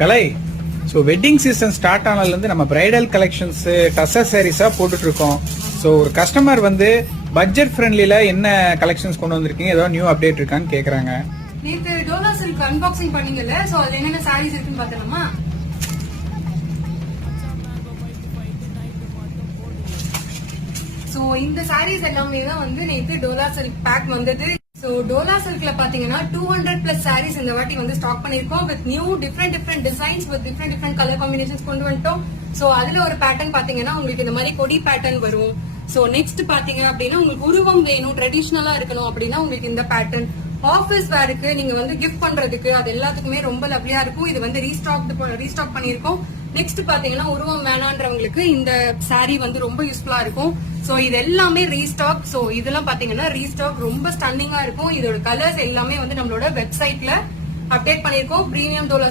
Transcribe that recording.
கலை. So wedding season start ஆனதுலேருந்து நம்ம bridal collections tussar சாரீஸாக போட்டுட்டு இருக்கோம். ஸோ ஒரு கஸ்டமர் வந்து பட்ஜெட் ஃப்ரெண்ட்லியில் என்ன கலெக்ஷன்ஸ் கொண்டு வந்திருக்கீங்க, ஏதோ நியூ அப்டேட் இருக்கான்னு கேட்குறாங்க. நேத்து டோலா சில்க் அன்பாக்சிங் பண்ணீங்கல்ல, சோ அதுல என்னென்ன சாரீஸ் இருக்குன்னு பார்த்தலாமா? சோ இந்த சாரீஸ் எல்லாமே தான் வந்து நேத்து டோலா சில்க் பேக் வந்தது. சோ டோலா சில்க்ல பாத்தீங்கன்னா 200+ சாரீஸ் இந்த வாட்டி வந்து ஸ்டாக் பண்ணிருக்கோம். With new different designs with different colour combinations கொண்டு வந்துட்டோம். சோ அதுல ஒரு பேட்டர்ன் பாத்தீங்கன்னா உங்களுக்கு இந்த மாதிரி கொடி பேட்டர்ன் வரும். சோ நெக்ஸ்ட் பாத்தீங்க அப்படின்னா உங்களுக்கு உருவம் வேணும், ட்ரெடிஷனலா இருக்கணும் அப்படின்னா உங்களுக்கு இந்த பேட்டர்ன். ஆபீஸ் வேருக்கு நீங்க வந்து கிஃப்ட் பண்றதுக்கு அது எல்லாத்துக்குமே ரொம்ப லவ்லியா இருக்கும். இது வந்து ரீஸ்டாக் பண்ணிருக்கோம். நெக்ஸ்ட் பாத்தீங்கன்னா உருவம் வேணான்றவங்களுக்கு இந்த சாரீ வந்து ரொம்ப யூஸ்ஃபுல்லா இருக்கும். சோ இது எல்லாமே ரீஸ்டாக். சோ இதெல்லாம் பாத்தீங்கன்னா ரீஸ்டாக் ரொம்ப ஸ்டன்னிங்கா இருக்கும். இதோட கலர்ஸ் எல்லாமே வந்து நம்மளோட வெப்சைட்ல அப்டேட் பண்ணிருக்கோம். பிரீமியம் டோலா